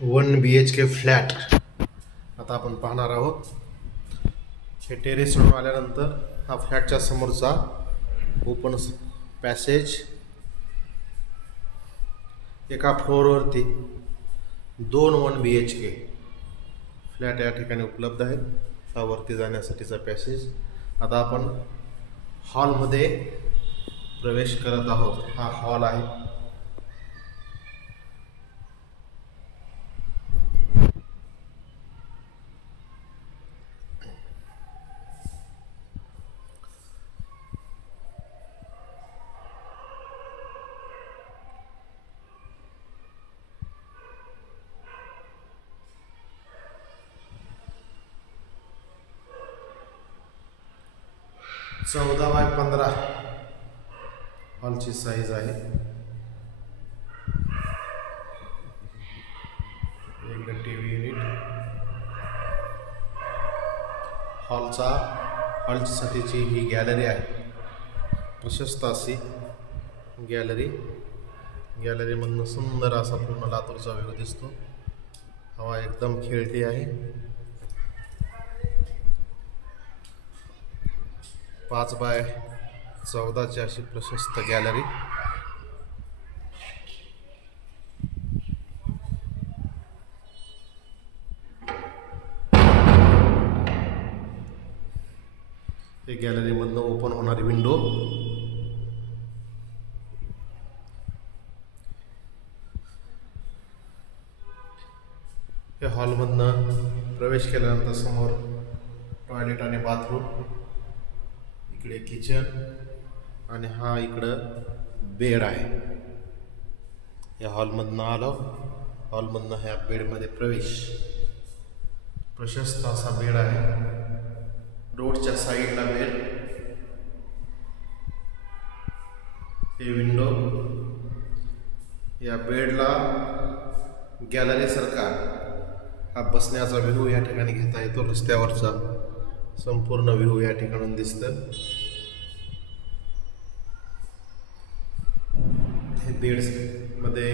1 BHK flat आता आपण पाहणार आहोत। हे टेरेसवरून आल्यानंतर हा फ्लॅटच्या समोरचा ओपन पॅसेज, एका फ्लोअरवरती 2 1 BHK फ्लॅट या ठिकाणी उपलब्ध आहेत। हा वरती जाण्यासाठीचा पॅसेज। आता आपण हॉलमध्ये प्रवेश करत आहोत। हा हॉल आहे। चौदा बाय 15 हॉलची साईज आहे। एक टीव्ही युनिट हॉलसाठीची ही गॅलरी आहे। प्रशस्त अशी गॅलरीमधून सुंदर असा पूर्ण लातूरचा व्ह्यू दिसतो। हवा एकदम खेळती आहे। 5 बाय 14ची अशी प्रशस्त गॅलरी। हे गॅलरीमधनं ओपन होणारी विंडो। या हॉलमधनं प्रवेश केल्यानंतर समोर टॉयलेट आणि बाथरूम, इकडे किचन आणि हा इकडं बेड आहे। या हॉलमधनं आलो, हॉलमधनं ह्या बेडमध्ये प्रवेश। प्रशस्त असा बेड आहे। रोडच्या साईडला बेड, हे विंडो। या बेडला गॅलरी सारखा हा बसण्याचा व्ह्यू या ठिकाणी घेता येतो। रस्त्यावरचा संपूर्ण व्ह्यू या ठिकाणून दिसतं। हे बेड्स मध्ये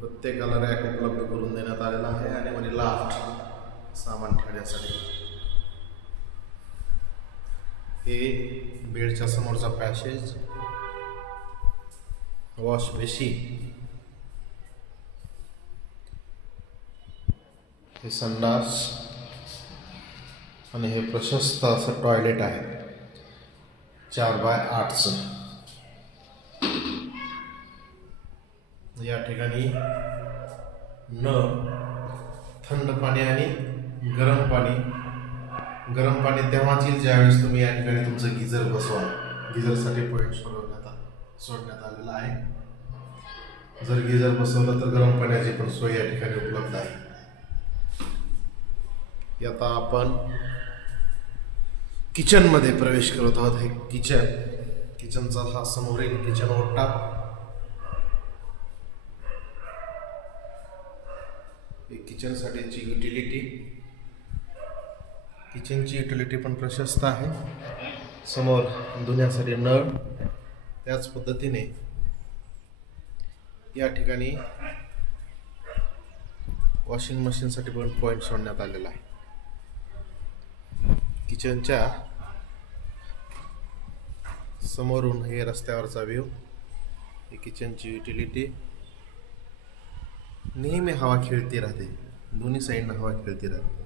प्रत्येकाला रॅक उपलब्ध करून देण्यात आलेला आहे आणि मध्ये लाफ्ट सामान ठेवण्यासाठी। हे बेडच्या समोरचा पॅसेज, वॉश बेसिन, हे संडास आणि हे प्रशस्त असं टॉयलेट आहे 4 बाय 8चं। या ठिकाणी थंड पाणी आणि गरम पाणी तेव्हाच येईल ज्यावेळेस तुम्ही या ठिकाणी तुमचं गिझर बसवा। गिझरसाठी पॉईंट सोडण्यात आलेला आहे। जर गिझर बसवलं तर गरम पाण्याची पण सोय या ठिकाणी उपलब्ध आहे। आता आपण किचन मध्ये प्रवेश करत आहोत। हे किचनचा हा समोरील किचन ओटा। किचन साठीची युटिलिटी, किचनची युटिलिटी पण प्रशस्त आहे। समोर धुण्यासाठी नळ, त्याच पद्धतीने या ठिकाणी वॉशिंग मशीन साठी पण पॉइंट सोडण्यात आलेला आहे। किचनच्या समोरून हे रस्त्यावरचा व्ह्यू। ही किचनची युटिलिटी। नेहमी हवा खेळती राहते, दोन्ही साईडनं हवा खेळती राहते।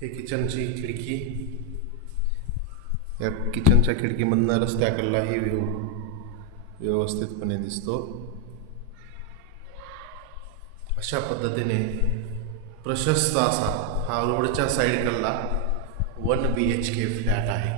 हे किचनची खिडकी। या किचनच्या खिडकीमधनं रस्त्याकडला ही व्ह्यू व्यवस्थितपणे दिसतो। अशा पद्धतीने प्रशस्त असा हा रोडच्या साईडकडला 1 BHK फ्लॅट आहे।